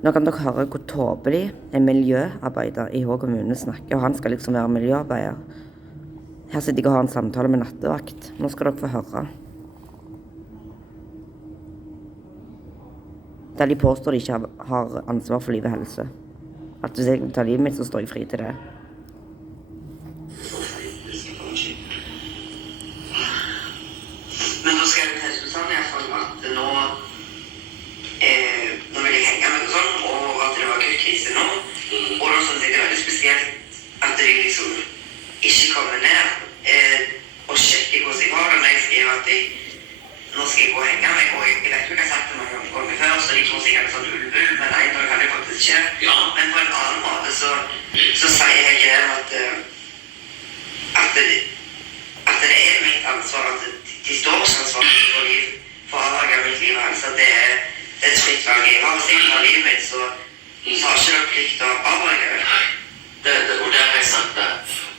Nå kan dere høre hvor tåpelig en miljøarbeider i kommune snakker, og han skal liksom være miljøarbeider. Her sitter jeg og har en samtale med nattevakt. Nå skal dere få høre. Der de påstår de ikke har ansvar for liv og helse. At hvis jeg tar livet mitt, så står jeg fri til det. Men da skal jeg teste sånn i hvert fall at nå vil jeg henge meg og sånn, og at det var akutt krise nå. Og da synes jeg det er veldig spesielt at de liksom ikke kommer ned og sjekker hvordan jeg har det når jeg skriver at nå skal jeg gå og henge meg, og jeg vet jo hva jeg har sagt det mange ganger før, så de tror sikkert sånn ull, men en dag kan det faktisk skje. Ja. Men på en annen måte så sier jeg at det er mitt ansvar, at de står ikke ansvar for liv, for avhengig av mitt liv og helse. Det er et fritt valg jeg har. Hvis jeg tar livet mitt, så har ikke dere plikt å avhengig. Og der har jeg sagt det.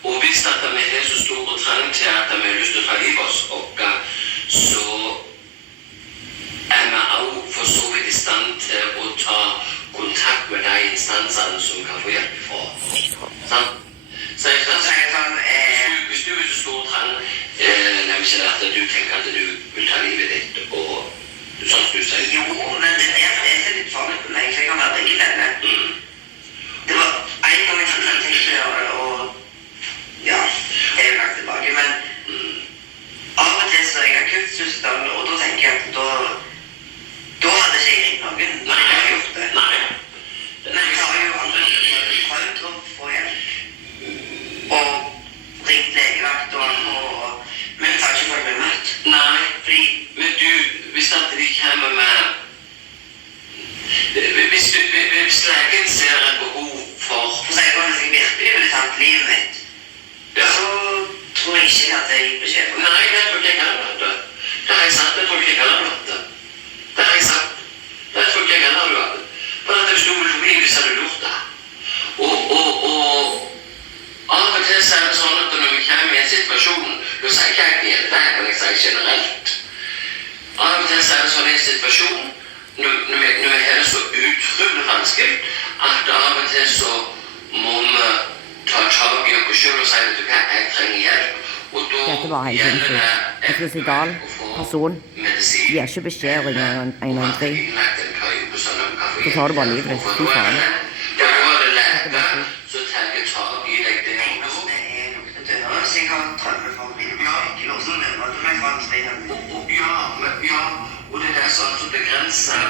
Og hvis at vi har så store trang til at vi har lyst til å ta livet oss opp, så er vi også for så vidt i stand til å ta kontakt med de instansene som kan få hjelp fra. Sant? Så jeg kan si sånn, hvis du er så stor trang, nemlig at du tenker at du vil ta livet ditt, og sånn som du sier. Jo, men det er litt farlig på meg, for jeg kan være begge denne. Det var en gang jeg tenkte å gjøre det, og ja, det er jo lagt tilbake, men av og til så er jeg akutt tilstand, og da tenker jeg at da hadde ikke jeg ringt noen når jeg har gjort det. Nei. Men jeg har jo aldri prøvd å få hjelp. Og ringt legevakt men jeg tar ikke folk med mitt. Nei, fordi, men du, hvis at de kommer med hvis legen ser et behov for å si at hvis jeg virkelig ville tatt livet mitt, så tror jeg ikke at jeg gikk beskjed for det. Nei, det tror ikke jeg kan ha det. Det har jeg sagt, det tror ikke jeg kan ha det. Det har jeg sagt. Det tror ikke jeg kan ha det. For at hvis du vil så har du gjort det. Og av og til så er det sånn at når vi kommer i en situasjon, da sier ikke jeg det, det kan jeg si generelt. Av og til så er det sånn i en situasjon, når vi har det så utrolig vanskelig, at av og til så må vi ta tag i oss selv og si at jeg trenger hjelp. Og da Dette var helt sinnssykt. En suicidal person gir ikke beskjed å ringe 113. Så tar du bare livet ditt. Fy faen. Da var det leger som tar tag i deg det. Så jeg har drømmer for mine ikke låse dem, og det er vanskelig. Ja, og det er det som begrenser